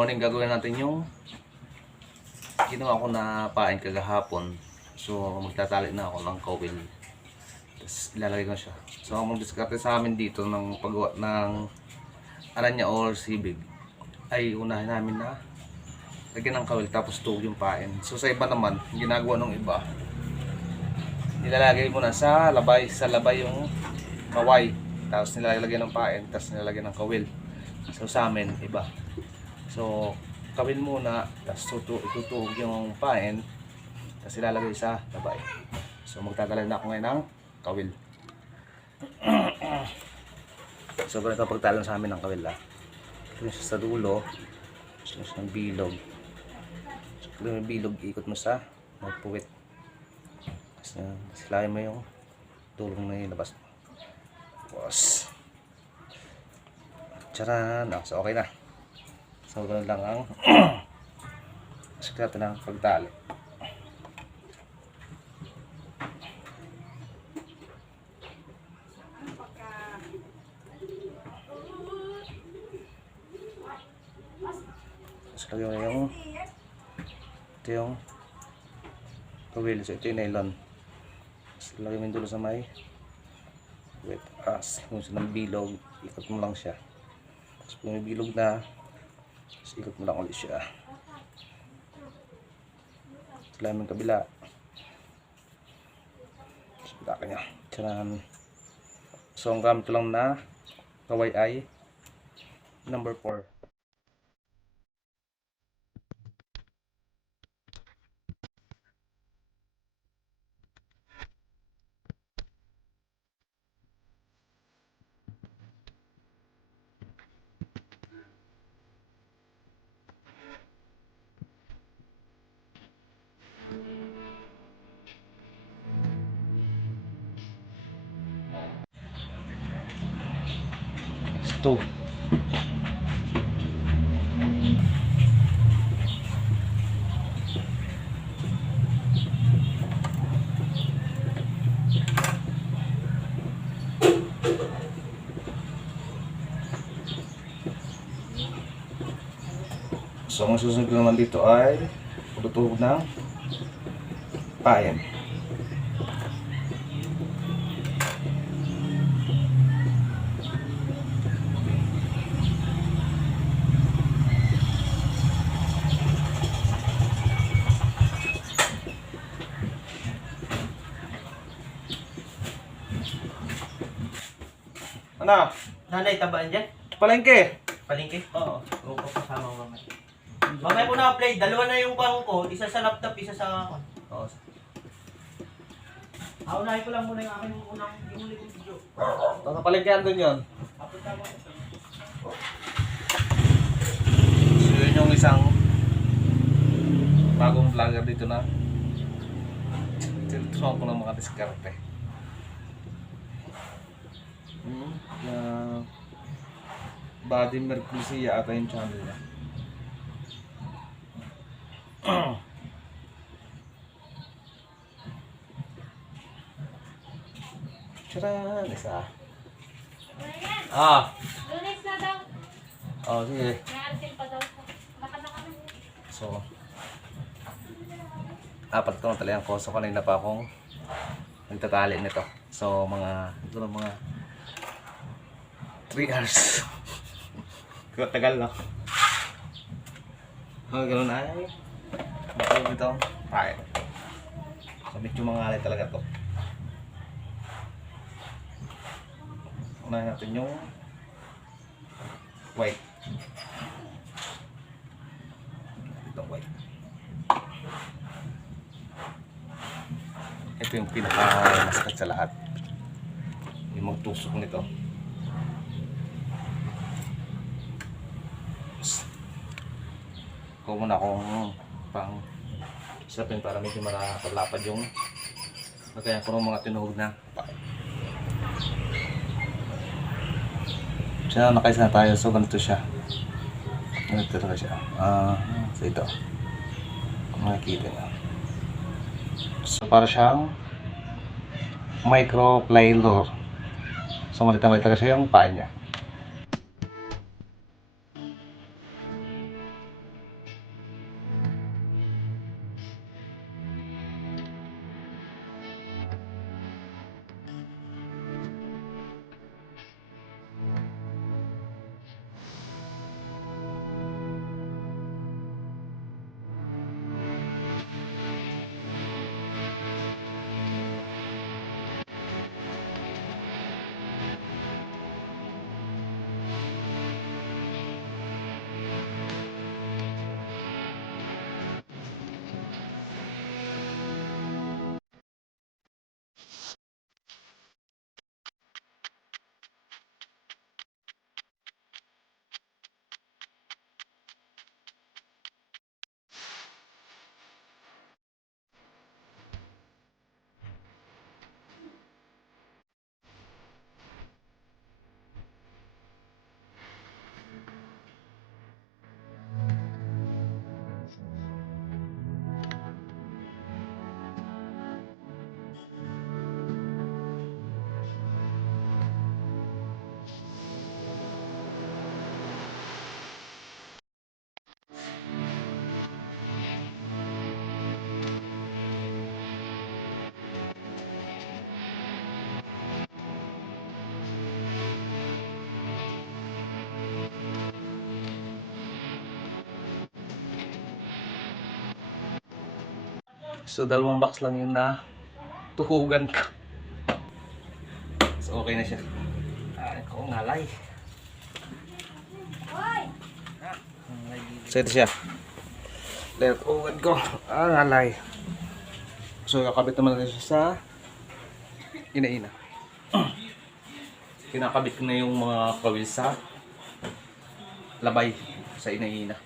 morning gagawin natin yung ginawa ko na pain kagahapon. So magtatali na ako ng kawil. Tapos ilalagay ko siya. So ang diskarte sa amin dito ng paggawa ng aranya or sibig ay unahin namin na lagyan ng kawil tapos tuog yung pain. So sa iba naman, ginagawa ng iba, nilalagay mo na sa labay yung kaway. Tapos nilalagyan ng pain, tapos nilalagyan ng kawil. So sa amin, iba. So kawil muna, tapos itutuhog yung pain, tapos ilalagay sa labay. So magtatalan na ako ngayon ng kawil. So ganito pagtalan sa amin ng kawil ha. Ito siya sa dulo, ito siya ng bilog. So yung bilog, ikot mo sa magpuwit. Tapos silayan mo yung tulong na ilabas mo. Tapos charan! So okay na. So ganun lang ang sikreto ng pagtali. So lagyan mo yung ito yung kawil. So ito yung nylon. So lagyan mo yung dulo sa may wet as yung sa ng bilog, ikot mo lang siya. Tapos kung may bilog na, tapos ikot mo lang ulit siya. Sa lamin kabila. Tapos pagka niya. Tsaran. So ang gamit ko lang na kaway ay number 4. Ito. So ang susunod ko naman dito ay pagtutuhog ng pain. Ano? Nanay, tabaan dyan? Palengke! Palingki? Oo. Oo, kasama ko mamaya. Mamaya ko na-upload. Dalawa na yung pang ko. Isa sa laptop, isa sa... Oh. Unahin ko lang muna yung aking unang yung ulit video. Sa palengke andun yun. Upload tama ko. So yun yung isang bagong vlogger dito na tinuturuan ko ng mga diskarte. Body Mercusia ata yung channel niya. Charan! Isa. Lunes na daw. Oh, sige. May arsil pa daw. Baka na kami. So, apat ko na talagang ko. So, kanina pa akong nagtatali nito. So, ito na mga 3 hours. Tagal na. Ganun ay bakit ito? Pain. So, medyo mangalay talaga to. Unahin natin yung white. Itong white. Ito yung pinaka-masakit sa lahat. Yung magtusok nito. Kuha muna akong pang sapin para medyo malapad yung lagayan ko ng mga tinuhog na pain. Siya nakaisa na tayo. So ganito siya. Ganito talaga siya. So ito. Kung makikita nyo. So para siyang microplaylor. So maliit-maliit talaga siya yung pain niya. So, 2 box lang yung na tuhugan ko. So, okay na siya. Ay, ko ngalay. So, ito siya. Tuhugan ko. Ngalay. So, kakabit naman natin siya sa ina-ina. Kinakabit ko na yung mga kawil sa labay sa ina-ina.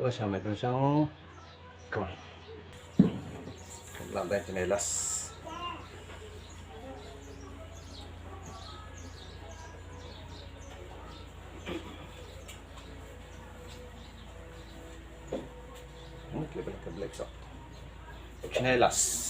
O siya, mayroon siyang... Come on. Kailangan tayong tsinelas. Okay, balik ka, balik sa. Tsinelas.